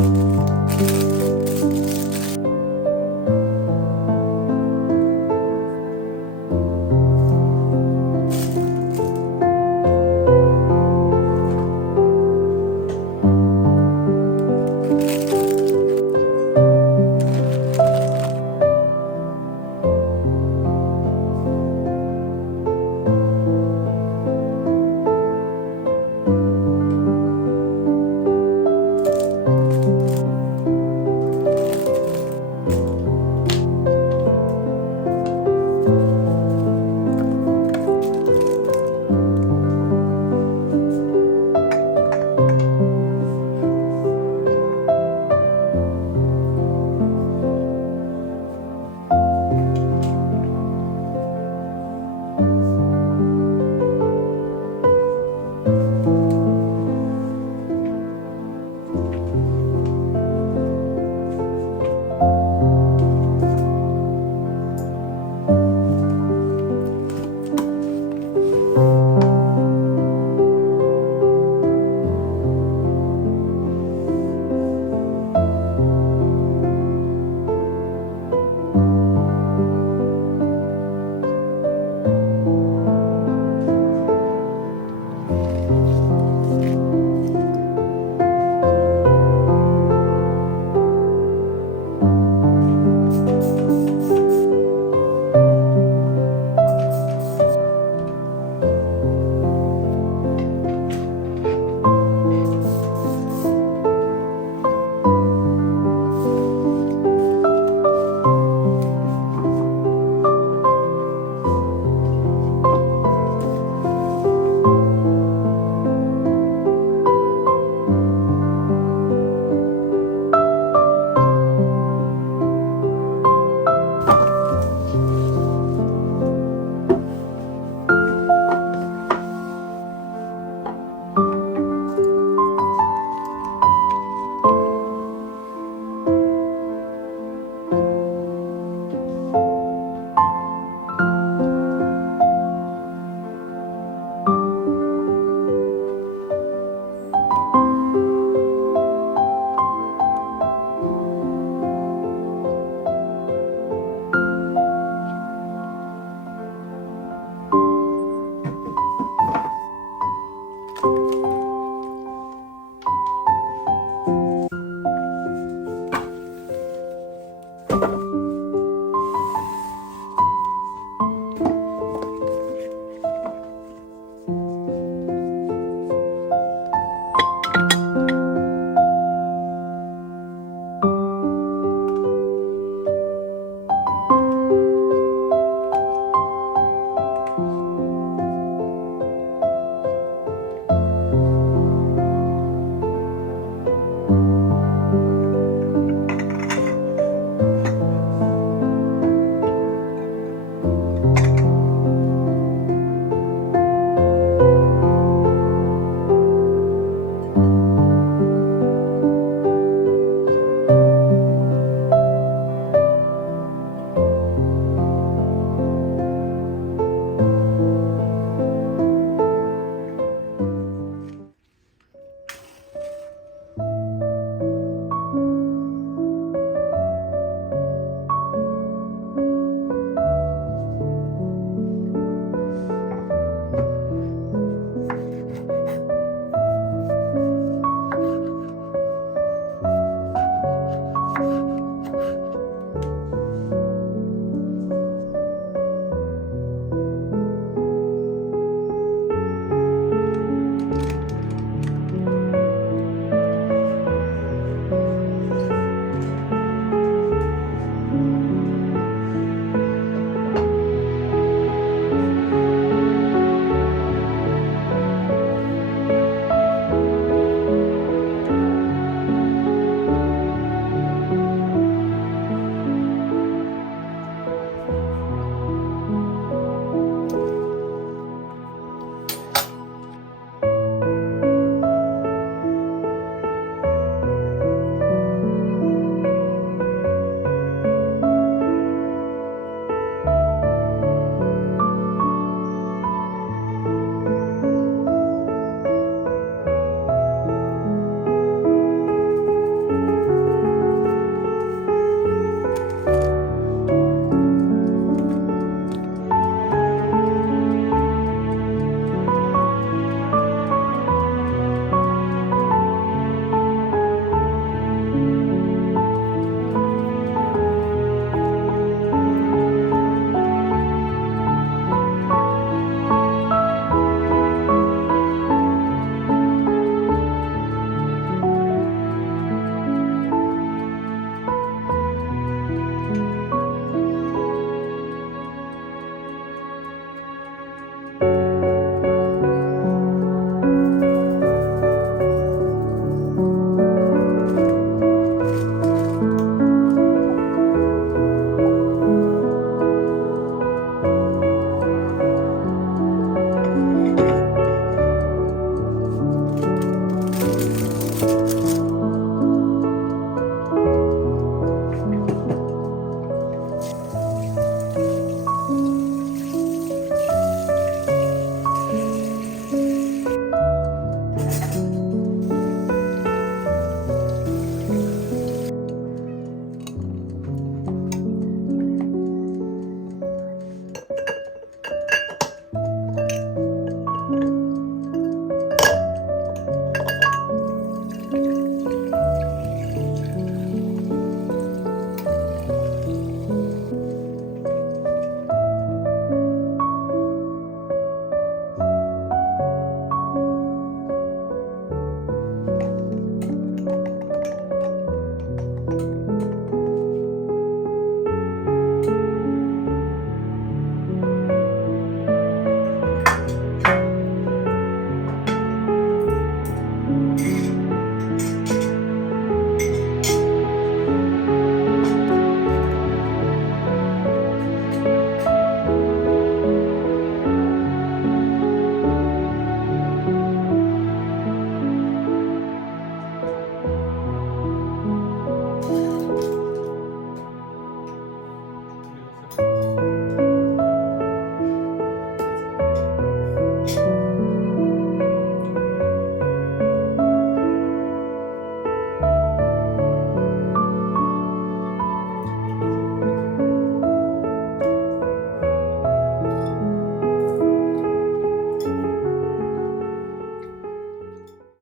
Thank you.